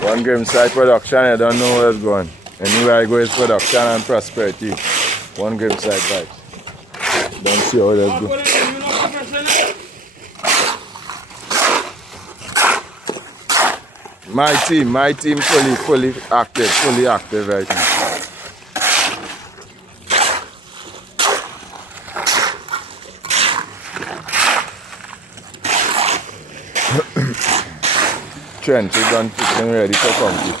One gram side production, I don't know where it's going. Anywhere I go is production and prosperity. One gram side vibes. Don't see how that's going. My team fully active right now. Trench is done fixing ready for concrete.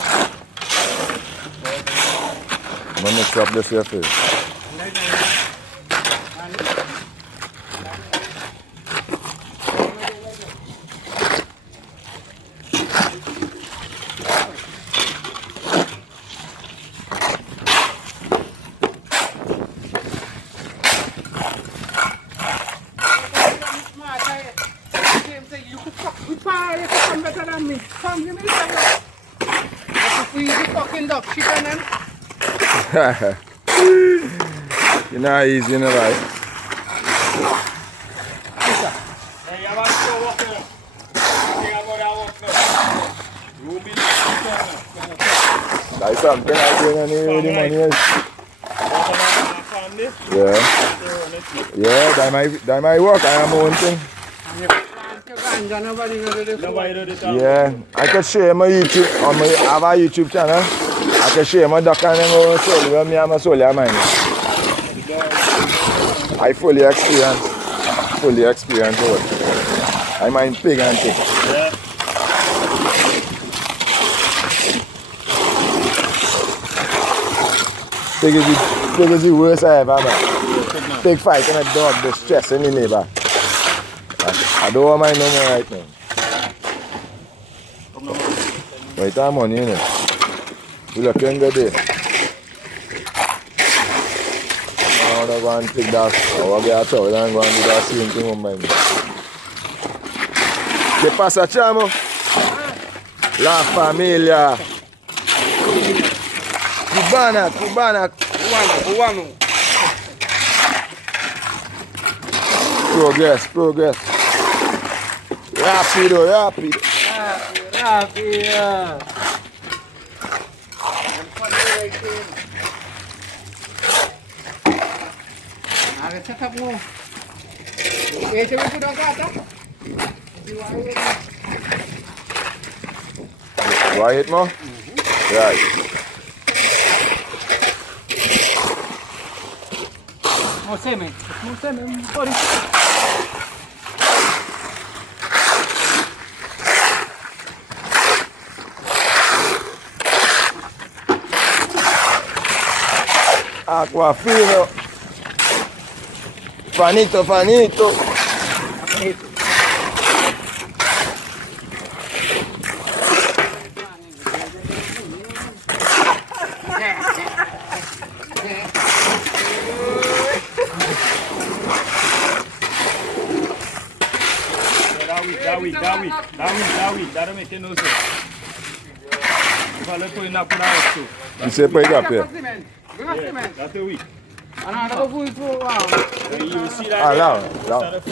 I'm gonna mix up this here first. You're not easy in the life. That's something I do anyway with the money is. Yeah, that might work. I have my own thing. Yeah, I can share my YouTube on my I have a YouTube channel. I can share my duck and my soul. Me and my soul are mine. I fully experience it. I mind pig and thing. Yeah. Pig is the worst I ever met. Pig fight and a dog, the stress in the neighbor. I don't want mine no more right now. Right time money in it. We looking good there. Now I'm going to take that. I'll get a towel and go and do that same thing on mine. ¿Qué pasa, chamo? La familia. Cubana. Cubano. Progress. Rápido. Why hit more? Right. More semen. Body. Aquafino. Fanito. Dawi, that'll make no sense. If I let you in, I put out too. You say put it up here. Yeah, that's a week. And I go for it for a while. You see that? Loud.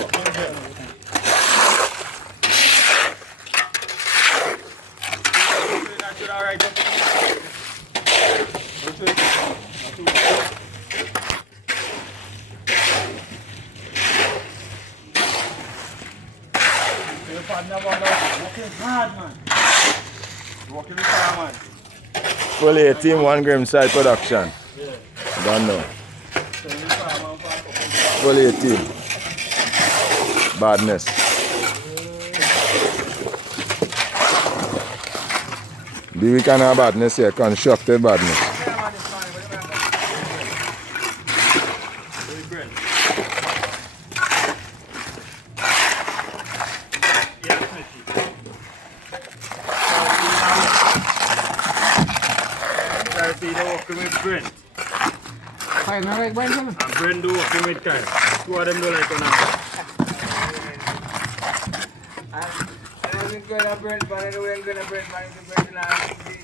Full 18 1 gram side production. Don't know. Full 18. Badness. The we can have badness here, constructive badness. Brent. Hi, no like Brent. And Brent do working with Kyle. Two of them do like on that. I wasn't going to Brent, but I don't going to Brent, but I'm going to Brent.